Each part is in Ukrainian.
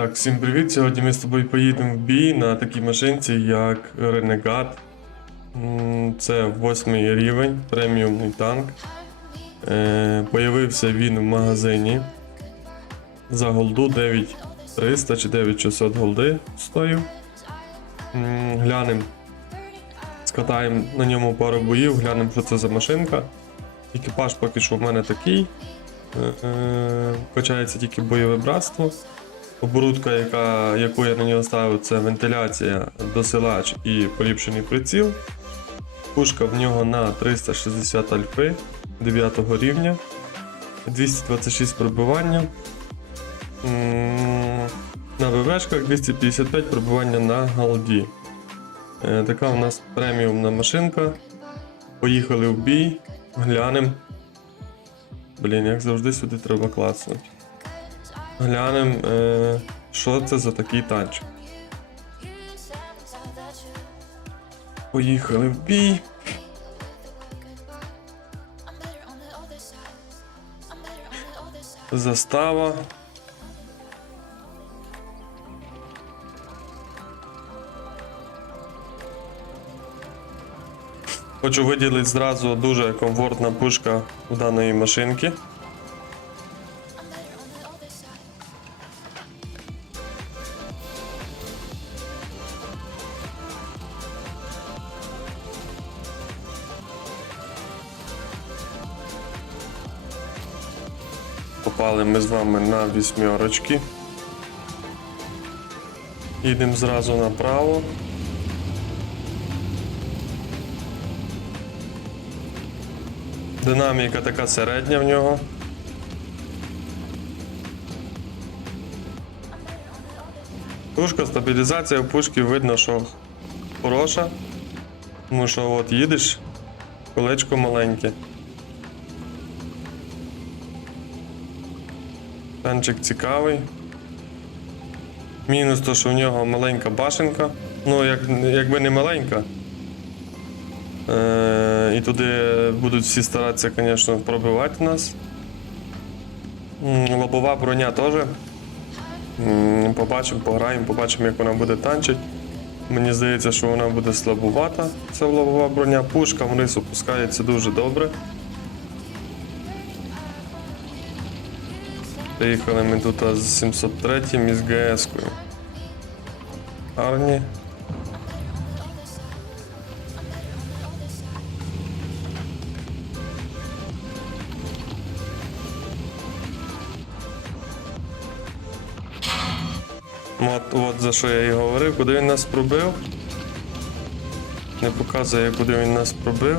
Так, всім привіт! Сьогодні ми з тобою поїдемо в бій на такій машинці, як Renegade. Це восьмий рівень, преміумний танк. Е, Появився він в магазині за голду 9300 чи 9600 голди стоїв. М, Глянемо, скатаємо на ньому пару боїв, глянемо, що це за машинка. Екіпаж поки що в мене такий. Е, е, Качається тільки бойове братство. Оборудка, яка, яку я на нього ставив, це вентиляція, досилач і поліпшений приціл. Пушка в нього на 360 альфи 9 рівня, 226 пробивання. На ВВшках 255 пробивання на галді. Е, Така у нас преміумна машинка. Поїхали в бій, глянемо. Блін, як завжди сюди треба класнути. Глянемо, е, що це за такий танчик. Поїхали в бій. Застава. Хочу виділити зразу дуже комфортна пушка у даної машинки. Попали ми з вами на вісьмерочки. Їдемо зразу направо. Динаміка така середня в нього. Пушка, стабілізація пушки видно, що хороша. Тому що от їдеш, колечко маленьке. Танчик цікавий. Мінус то, що в нього маленька башенка. Ну, як, якби не маленька. Е, і туди будуть всі старатися, звісно, пробивати нас. Лобова броня теж. Побачимо, пограємо, побачимо, як вона буде танчить. Мені здається, що вона буде слабувата, ця лобова броня. Пушка вниз опускається дуже добре. Приїхали ми тут з 703 із ГС-кою. Гарні. От, от за що я і говорив, куди він нас пробив. Не показує, куди він нас пробив.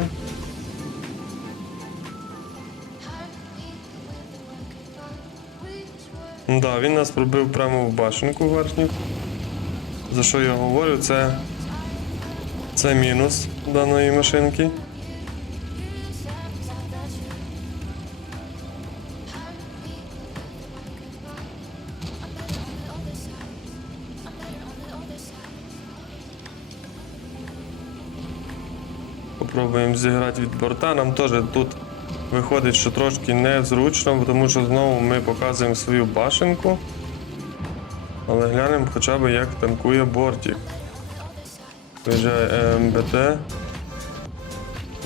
Да, він нас пробив прямо в башенку верхню. За що я говорю, це, це мінус даної машинки. Попробуємо зіграти від борта. Нам теж тут виходить, що трошки незручно, тому що знову ми показуємо свою башенку. Але глянемо хоча б як танкує бортик. Виїжджає МБТ.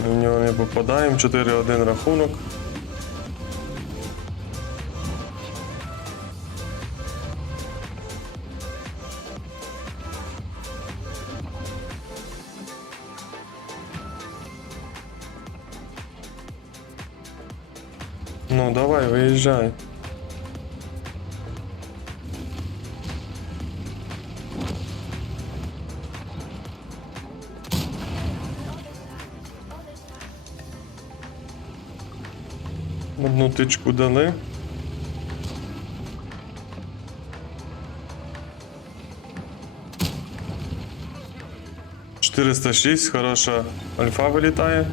Ми в нього не попадаємо. 4-1 рахунок. Давай. Одну тичку дали. Чотириста шість, хороша альфа вилітає.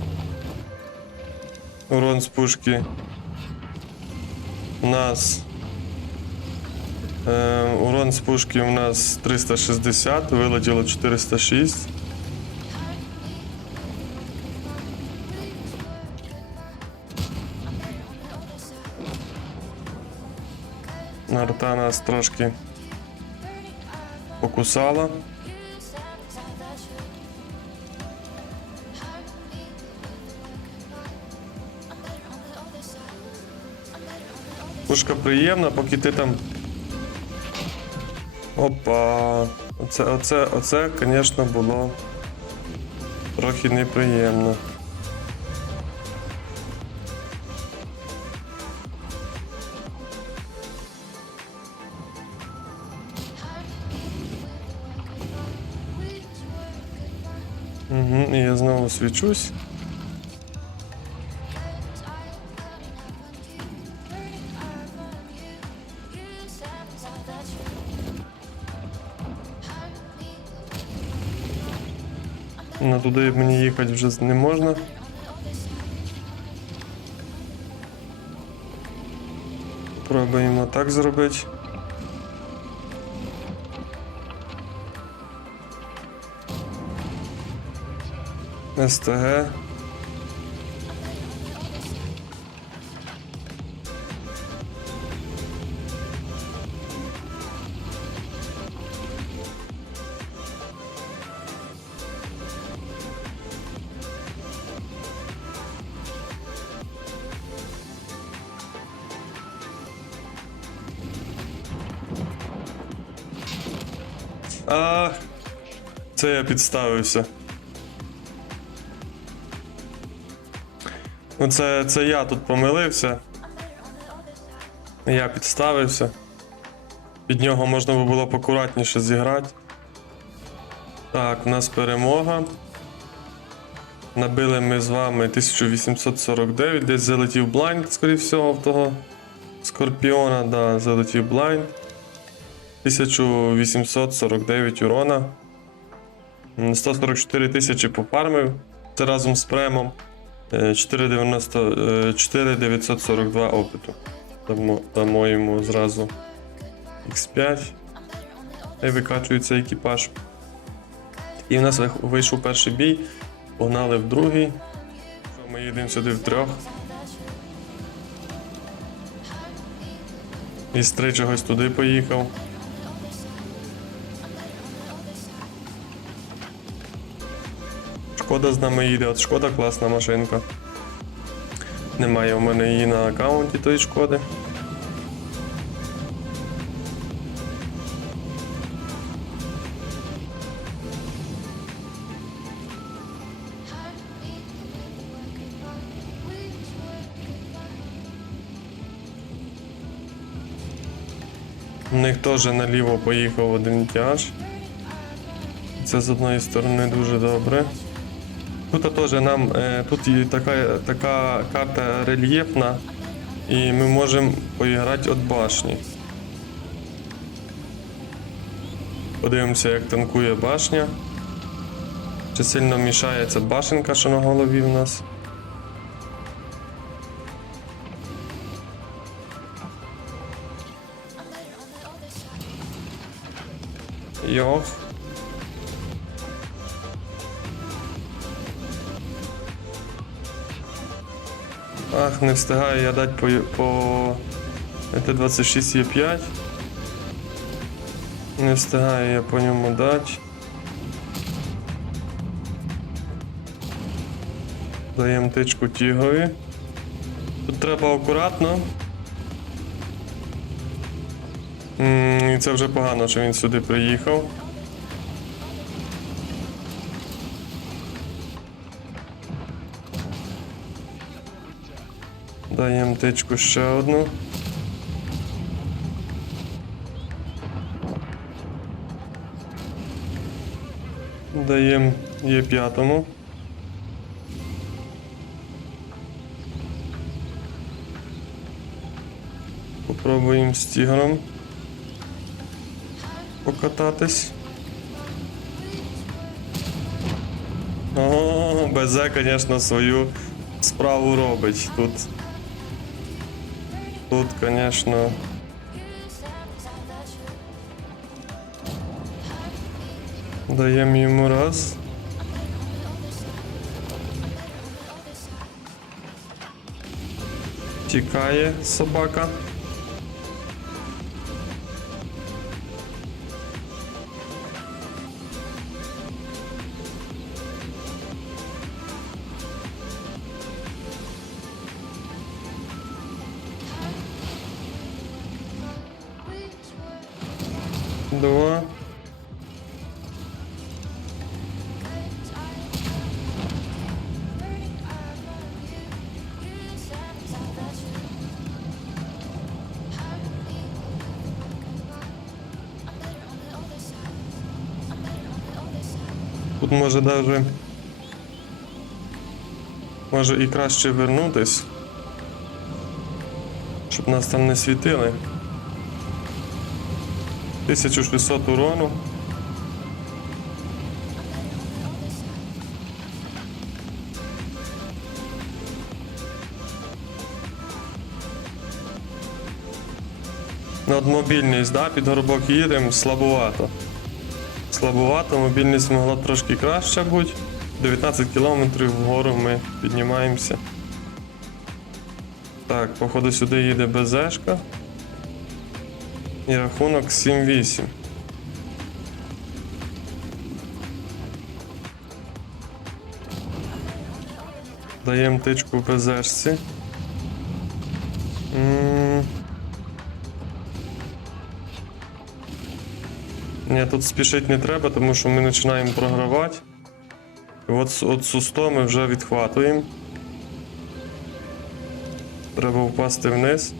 Урон з пушки. У нас е, урон з пушки у нас 360, вилетіло 406. Арта нас трошки покусала. Пушка приємна, поки ти там. Опа. Оце, оце, оце, звісно, було трохи неприємно. Угу, і я знову свічусь. Туди мені їхати вже не можна. Пробуємо так зробити. СТГ. Це я підставився. Ну, це, це я тут помилився. Я підставився. Під нього можна було покуратніше зіграти. Так, у нас перемога. Набили ми з вами 1849, десь залетів блайнд, скоріше всього, в того Скорпіона, да, залетів блайнд. 1849 урона. М, 144 тисячі пофармив. Це разом з премом. Е, 490, е, 4942 опиту. Дамо, дамо йому зразу X5. Хай викачується екіпаж. І в нас вийшов перший бій. Погнали в другий. Ми їдемо сюди в трьох. Із три чогось туди поїхав. Шкода з нами їде, от шкода класна машинка. Немає у мене її на аккаунті тої шкоди. У них теж наліво поїхав один тяж. Це з одної сторони дуже добре. Тут теж нам е, тут і така, така карта рельєфна, і ми можемо поіграти від башні. Подивимося, як танкує башня. Чи сильно мішається башенка, що на голові в нас. Йох. Ах, не встигаю я дати по, по ТТ-26Е5. Не встигаю я по ньому дати. Даємо тичку тігові. Тут треба акуратно. І це вже погано, що він сюди приїхав. Даємо тичку ще одну. Даємо є п'ятому. Попробуємо з тігром покататись. О, БЗ, звісно, свою справу робить тут. Тут, звісно. Даємо йому раз. Тікає собака. Може даже. Може і краще вернутись. Щоб нас там не світили. 1600 урону. На от мобільність, да, під горбок їдемо слабувато. Слабувато, мобільність могла трошки краще бути. 19 км вгору ми піднімаємося. Так, походу сюди їде БЗшка. І рахунок 7-8. Даємо тичку БЗшці. Ні, тут спішити не треба, тому що ми починаємо програвати. І от, от су 100 ми вже відхватуємо. Треба впасти вниз.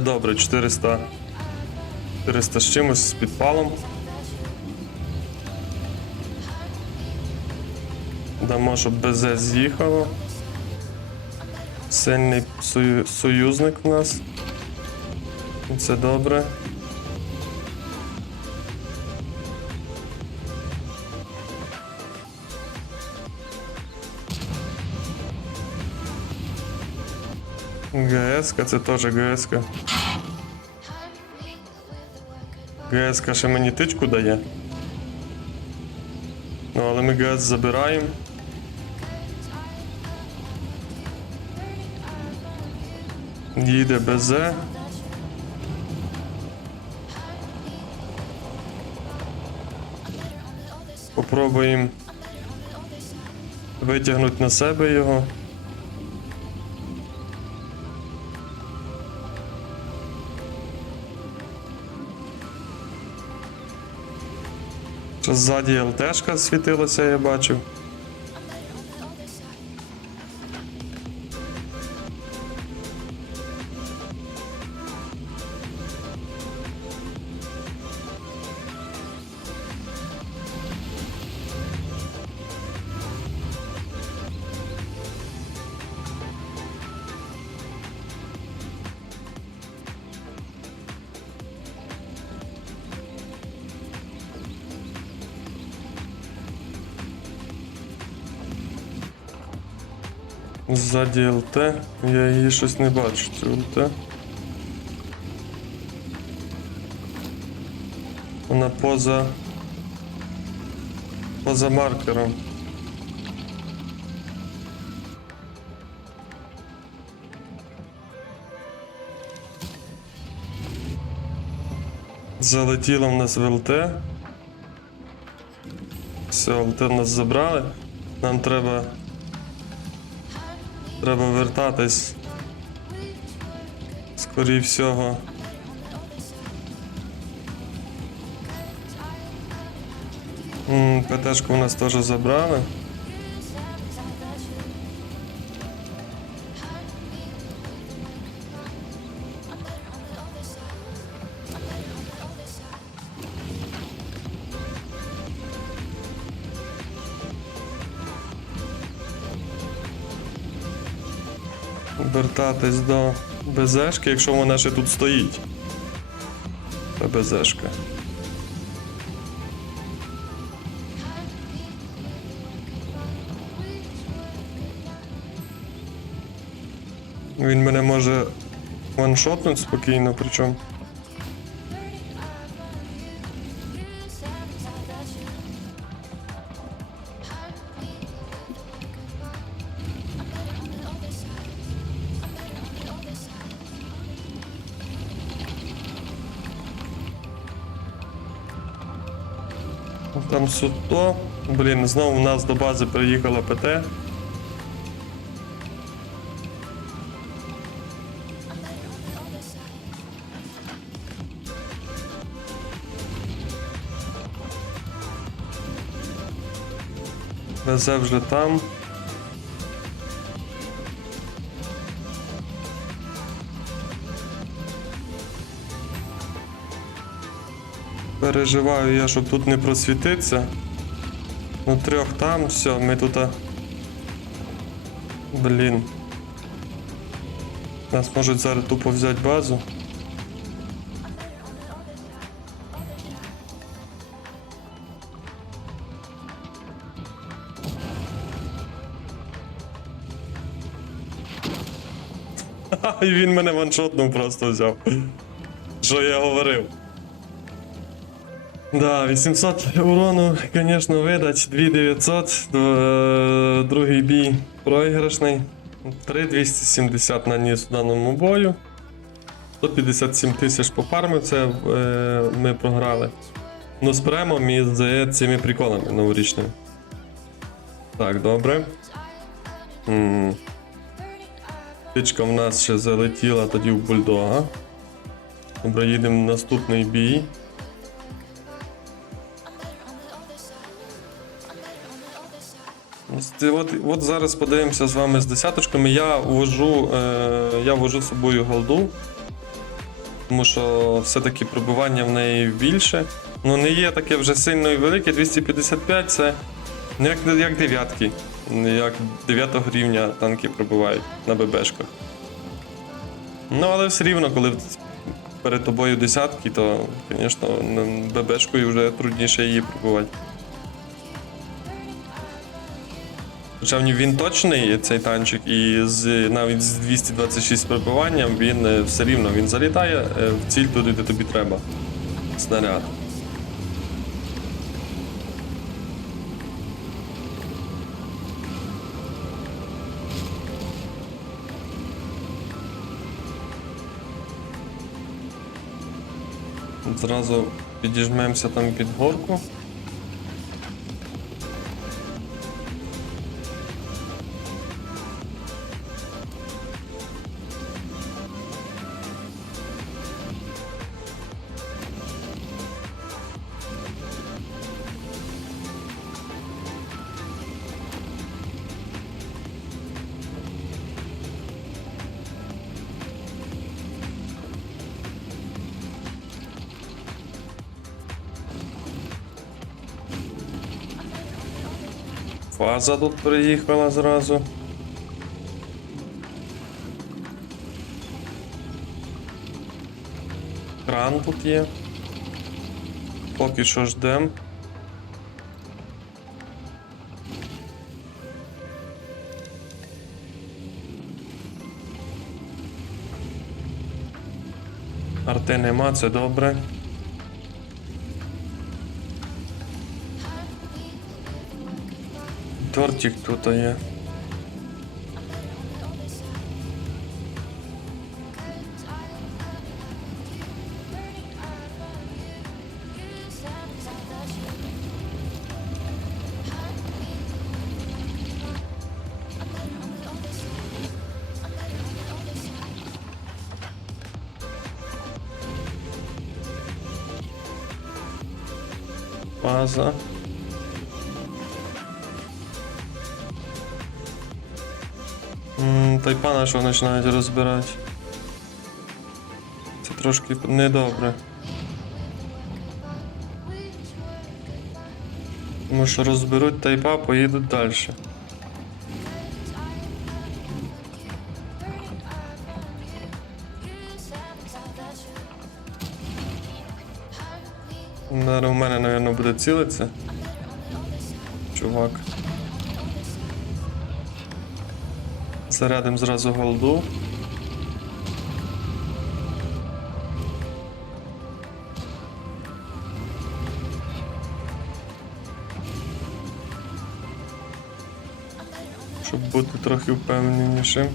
Це добре, 400. 400 з чимось з підпалом. Дамо, щоб БЗ з'їхало. Сильний сою- союзник в нас. Це добре. ГС, це теж ГС. ГС ще мені тичку дає. Ну, але ми ГС забираємо. Їде БЗ. Попробуємо витягнути на себе його. Ззаді ЛТшка світилася, я бачив. Ззаді ЛТ. Я її щось не бачу, цю ЛТ. Вона поза. поза маркером. Залетіла в нас в ЛТ. Все, ЛТ нас забрали. Нам треба Треба вертатись. Скорій всього. ПТшку у нас теж забрали. Вертатись до БЗшки, якщо вона ще тут стоїть. Та. Він мене може ваншотнути спокійно, причому. Там суто. Блін, знову у нас до бази приїхала ПТ. Везе вже там. Переживаю я, щоб тут не просвітиться. Ну, трьох там, все, ми тут. Блін. Нас можуть зараз тупо взяти базу. І він мене ваншотнув просто взяв. Що я говорив? Да, 800 урону, звісно, видать. 2900, другий бій проіграшний. 3270 наніс в даному бою. 157 тисяч по фармі це е, ми програли. Ну, з премом і з цими приколами новорічними. Так, добре. М. Птичка в нас ще залетіла тоді в бульдога. Добре, їдемо в наступний бій. От, от зараз подивимося з вами з десяточками. Я ввожу, е, я ввожу з собою голду, тому що все-таки пробивання в неї більше. Ну не є таке вже сильно і велике. 255 це ну, як, як дев'ятки. Як 9 рівня танки пробивають на ББшках. Ну, але все рівно, коли перед тобою десятки, то, звісно, ББшкою вже трудніше її пробивати. Хоча в ній він точний, цей танчик, і з, навіть з 226 пробиванням він е, все рівно він залітає е, в ціль туди, де тобі треба. Снаряд. Зразу підіжмемося там під горку. Фаза тут приїхала зразу. Кран тут є. Поки що ждем. Арти нема, це добре. Тортик тут є. База. М, Тайпана, що починають розбирати. Це трошки недобре. Тому що розберуть тайпа, поїдуть далі. Зараз у мене, мабуть, буде цілиться. Зарядим зразу голду. Щоб бути трохи впевненішим.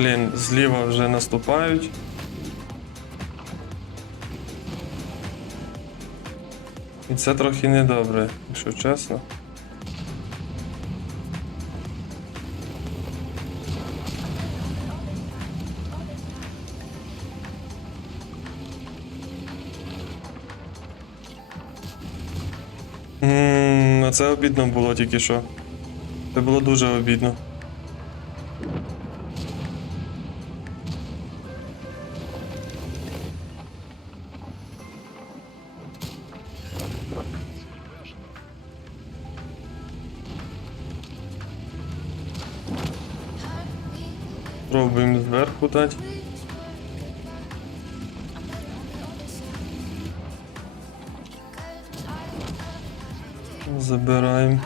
Блін, зліва вже наступають. І це трохи недобре, якщо чесно. Ммм, а це обідно було тільки що. Це було дуже обідно. Пробуємо. Забираємо.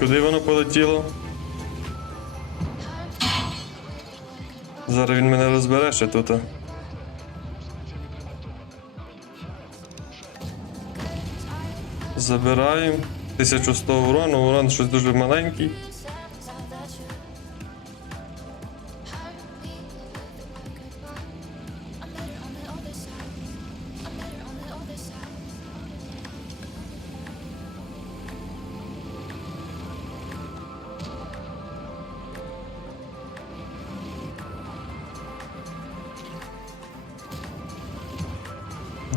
Куди воно полетіло? Зараз він мене розбере ще тут. Забираємо. 1100 урону, урон щось дуже маленький.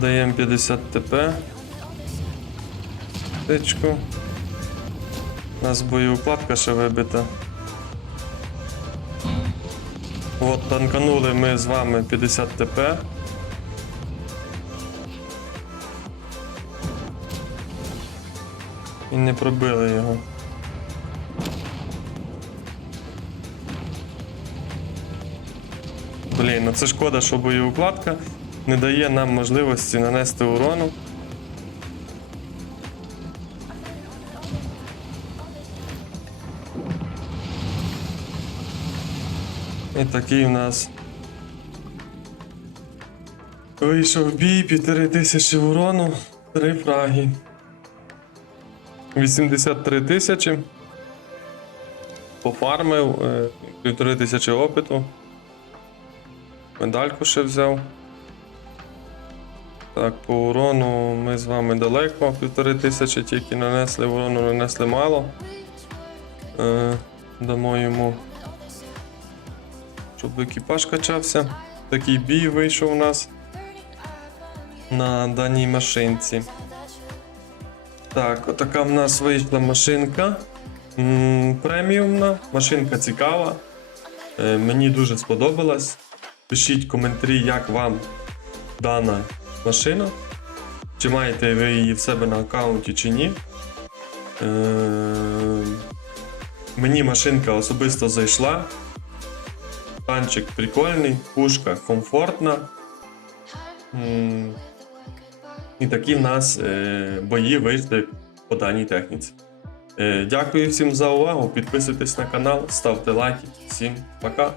Даємо 50 ТП. Тичку. У нас боєукладка ще вибита. От, танканули ми з вами 50 ТП. І не пробили його. Блін, ну це шкода, що боєукладка не дає нам можливості нанести урону. І такий у нас вийшов бій, півтори тисячі урону, три фраги. 83 тисячі. Пофармив, е, півтори тисячі опиту. Медальку ще взяв. Так, по урону ми з вами далеко, півтори тисячі тільки нанесли, урону нанесли мало. Е, дамо йому, щоб екіпаж качався. Такий бій вийшов у нас на даній машинці. Так, отака в нас вийшла машинка. М, Преміумна, машинка цікава. Е, Мені дуже сподобалась. Пишіть коментарі, як вам дана машина. Чи маєте ви її в себе на аккаунті чи ні. Е, Мені машинка особисто зайшла. Танчик прикольний, пушка комфортна. І такі в нас е, бої вийшли по даній техніці. Е, Дякую всім за увагу. Підписуйтесь на канал, ставте лайки. Всім пока.